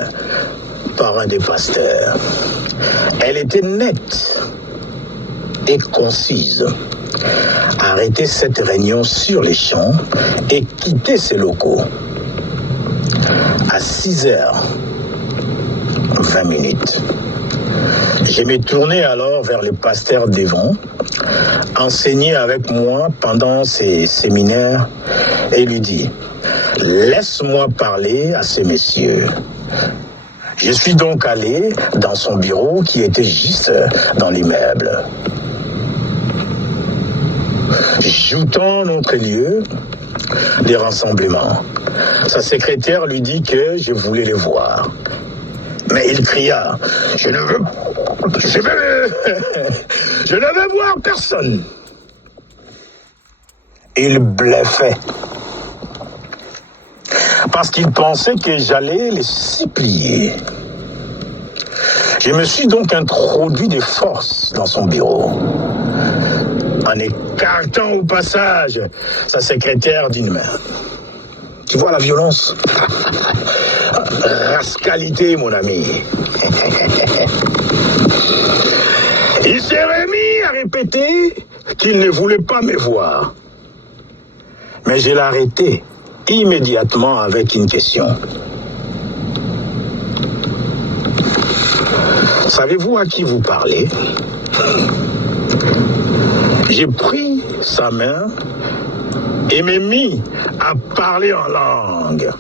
par un des pasteurs. Elle était nette et concise. Arrêter cette réunion sur les champs et quitter ces locaux à 6h20. Je me tournais alors vers le pasteur Devon, enseigné avec moi pendant ces séminaires, et lui dit: laisse-moi parler à ces messieurs. Je suis donc allé dans son bureau qui était juste dans l'immeuble. Joutant notre lieu des rassemblements, sa secrétaire lui dit que je voulais les voir. Mais il cria: je ne veux voir personne. Il bluffait parce qu'il pensait que j'allais les supplier. Je me suis donc introduit de force dans son bureau, en écartant au passage sa secrétaire d'une main. Tu vois la violence? Rascalité, mon ami. Il s'est remis à répéter qu'il ne voulait pas me voir. Mais je l'ai arrêté immédiatement avec une question. Savez-vous à qui vous parlez? J'ai pris sa main et m'ai mis à parler en langue.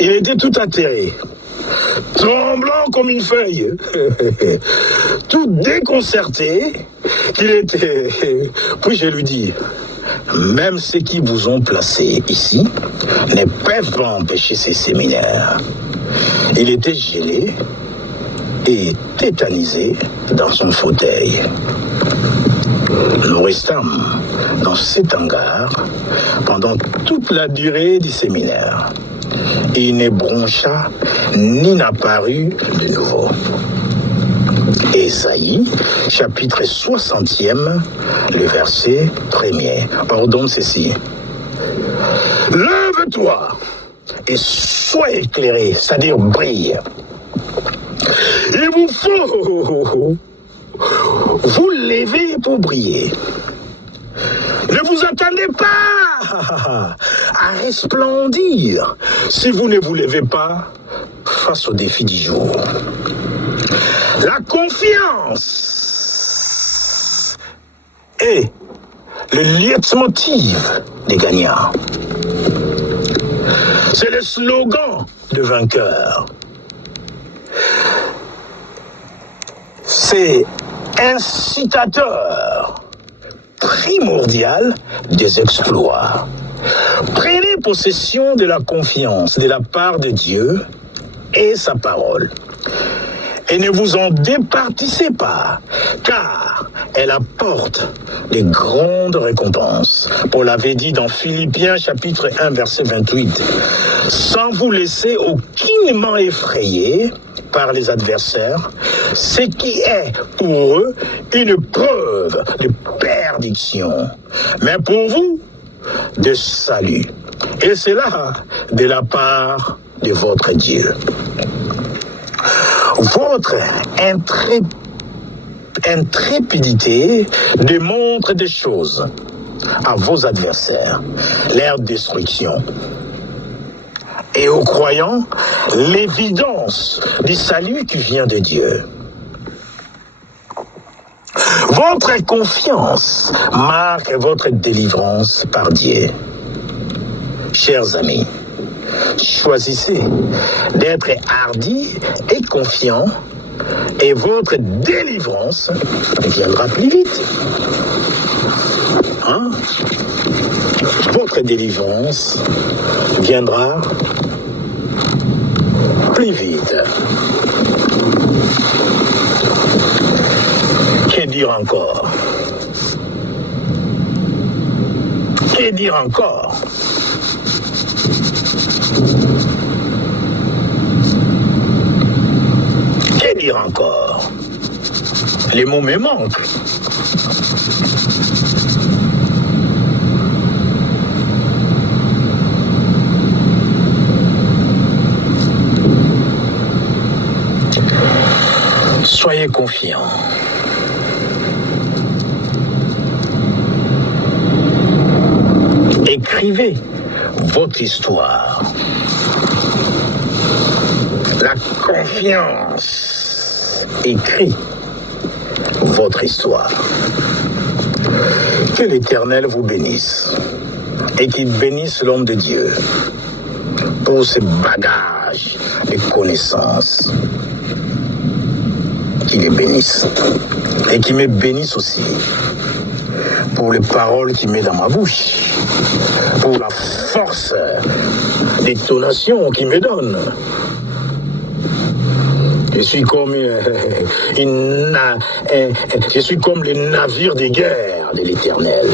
Il était tout atterré, tremblant comme une feuille, tout déconcerté qu'il était. Puis je lui dis: même ceux qui vous ont placé ici ne peuvent pas empêcher ces séminaires. Il était gelé et tétanisé dans son fauteuil. Nous restâmes dans cet hangar pendant toute la durée du séminaire. Il ne broncha ni n'apparut de nouveau. Ésaïe, chapitre 60e, le verset 1er, ordonne ceci: lève-toi et sois éclairé, c'est-à-dire brille. Il vous faut vous lever pour briller. Ne vous attendez pas à resplendir si vous ne vous levez pas face aux défis du jour. La confiance est le leitmotiv des gagnants. C'est le slogan de vainqueur. C'est incitateur primordial des exploits. Prenez possession de la confiance de la part de Dieu et sa parole. Et ne vous en départissez pas, car elle apporte de grandes récompenses. Paul avait dit dans Philippiens chapitre 1 verset 28, sans vous laisser aucunement effrayer par les adversaires, ce qui est pour eux une preuve de perdition, mais pour vous, de salut. Et c'est là de la part de votre Dieu. Votre intrépidité démontre des choses à vos adversaires, leur destruction. Et aux croyants, l'évidence du salut qui vient de Dieu. Votre confiance marque votre délivrance par Dieu. Chers amis, choisissez d'être hardi et confiant et votre délivrance viendra plus vite. Hein? Votre délivrance viendra plus vite. Que dire encore? Que dire encore? Que dire encore? Les mots me manquent. Soyez confiants. Écrivez votre histoire. La confiance écrit votre histoire. Que l'Éternel vous bénisse et qu'il bénisse l'homme de Dieu pour ses bagages de connaissances. Qu'il les bénisse et qu'il me bénisse aussi pour les paroles qu'il met dans ma bouche, pour la force d'étonation qu'il me donne. Je suis comme je suis comme le navire de guerre de l'Éternel.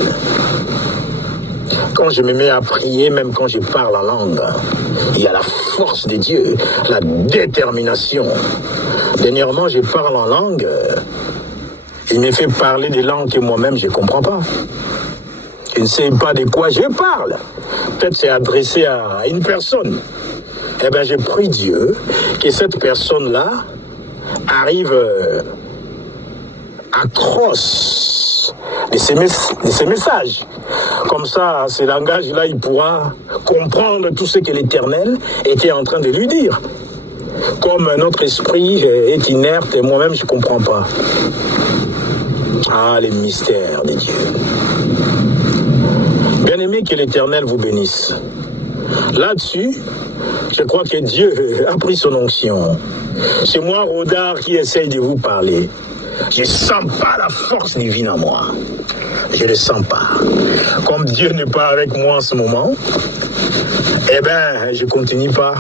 Quand je me mets à prier, même quand je parle en langue, il y a la force de Dieu, la détermination. Dernièrement, je parle en langue. Il me fait parler des langues que moi-même je ne comprends pas. Je ne sais pas de quoi je parle. Peut-être c'est adressé à une personne. Eh bien, je prie Dieu que cette personne-là arrive à crosse de ces messages. Comme ça, ce langage-là, il pourra comprendre tout ce que l'Éternel était en train de lui dire. Comme notre esprit est inerte et moi-même je ne comprends pas. Ah, les mystères de Dieu. Bien-aimé, que l'Éternel vous bénisse. Là-dessus, je crois que Dieu a pris son onction. C'est moi, Rodard, qui essaye de vous parler. Je ne sens pas la force divine en moi. Je ne le sens pas. Comme Dieu n'est pas avec moi en ce moment, eh bien, je ne continue pas.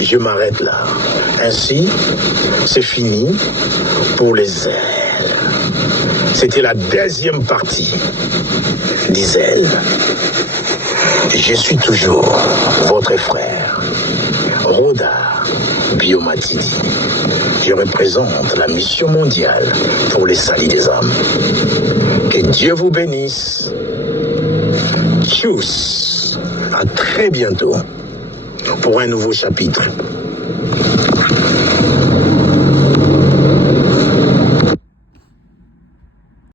Je m'arrête là. Ainsi, c'est fini pour les ailes. C'était la deuxième partie des ailes. Je suis toujours votre frère, Rodard Biomatidi. Je représente la mission mondiale pour les salut des âmes. Que Dieu vous bénisse. Tchuss. À très bientôt pour un nouveau chapitre.